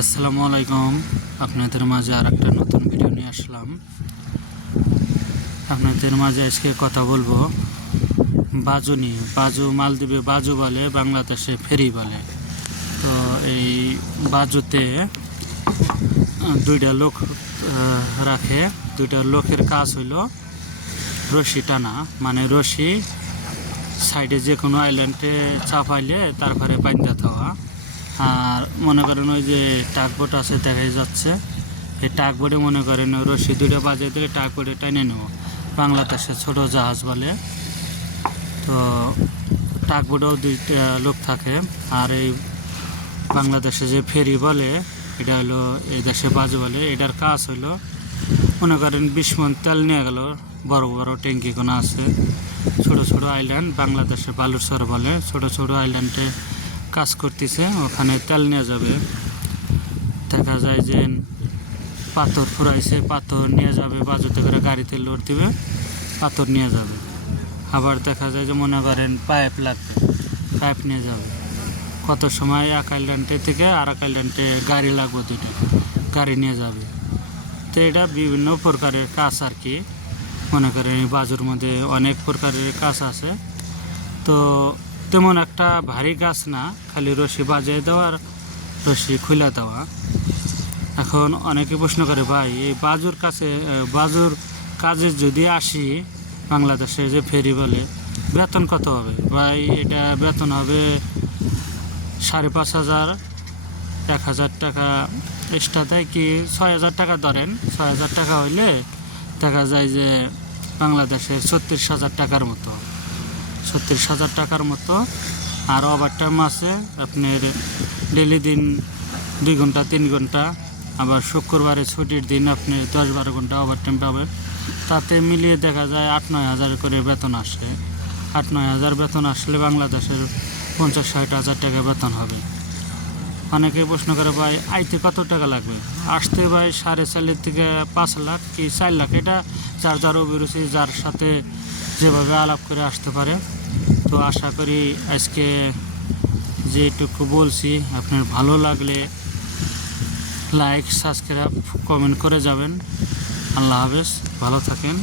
আসসালামু আলাইকুম। আপনাদের মাঝে আর একটা নতুন ভিডিও নিয়ে আসলাম। আপনাদের মাঝে আজকে কথা বলব বাজু নিয়ে। বাজু মালদ্বীপে বাজু বলে, বাংলাদেশে ফেরি বলে। তো এই বাজুতে দুইটা লোক রাখে। দুইটা লোকের কাজ হইল রশি টানা। মানে রশি সাইডে যে কোনো আইল্যান্ডে চাপাইলে তারপরে বাইন্দা দেওয়া। আর মনে করেন ওই যে টাকবোট আছে, দেখাই যাচ্ছে। এই টাকবোটে মনে করেন ওই রশি দুটো বাজে দিয়ে টাকবোটে টেনে নেব। বাংলাদেশে ছোট জাহাজ বলে। তো টাকবোটেও দুইটা লোক থাকে। আর এই বাংলাদেশে যে ফেরি বলে, এটা হলো এই দেশে বাজে বলে। এটার কাজ হলো, মনে করেন বিশ মন তেল নিয়ে গেল। বড় বড় ট্যাঙ্কি কোনো আছে। ছোট ছোট আইল্যান্ড বাংলাদেশে বালুরসর বলে। ছোট ছোট আইল্যান্ডে কাজ করতেছে, ওখানে তেল নিয়ে যাবে। দেখা যায় যে পাথর ফুরাইছে, পাথর নিয়ে যাবে বাজুতে করে গাড়িতে লোড দিবে, পাথর নিয়ে যাবে। আবার দেখা যায় যে মনে করেন পাইপ লাগবে, পাইপ নিয়ে যাবে। কত সময় এক আইল্যান্ডে থেকে আর এক আইল্যান্ডে গাড়ি লাগবে দুইটা, গাড়ি নিয়ে যাবে। তো এটা বিভিন্ন প্রকারের কাজ আর কি। মনে করেন বাজুর মধ্যে অনেক প্রকারের কাজ আছে। তো তেমন একটা ভারী গাছ না, খালি রশি বাজিয়ে দেওয়া আর রশি খুলে দেওয়া। এখন অনেকে প্রশ্ন করে, ভাই, এই বাজুর কাছে বাজুর কাজে যদি আসি বাংলাদেশে যে ফেরি বলে, বেতন কত হবে? ভাই, এটা বেতন হবে সাড়ে পাঁচ হাজার, এক হাজার টাকা এক্সট্রা দেয় কি ছয় হাজার টাকা ধরেন। ছয় হাজার টাকা হইলে দেখা যায় যে বাংলাদেশের ছত্রিশ হাজার টাকার মতো ছত্রিশ হাজার টাকার মতো। আর ওভার টাইম আছে আপনার ডেলি দিন দুই ঘণ্টা, তিন ঘণ্টা। আবার শুক্রবারে ছুটির দিন আপনি দশ বারো ঘণ্টা ওভার টাইম পাবেন। তাতে মিলিয়ে দেখা যায় আট, নয় হাজার করে বেতন আসে। আট, নয় হাজার বেতন আসলে বাংলাদেশের পঞ্চাশ, ষাট হাজার টাকা বেতন হবে। অনেকে প্রশ্ন করে, ভাই, আইতে কত টাকা লাগবে? আসতে ভাই সাড়ে চারের থেকে পাঁচ লাখ কি চার লাখ? এটা যার যার অভিরুচি, যার সাথে যেভাবে আলাপ করে আসতে পারে। তো আশা করি আজকে যেটুকু বলছি, আপনার ভালো লাগলে লাইক সাবস্ক্রাইব কমেন্ট করে যাবেন। আল্লাহ হাফেজ, ভালো থাকেন।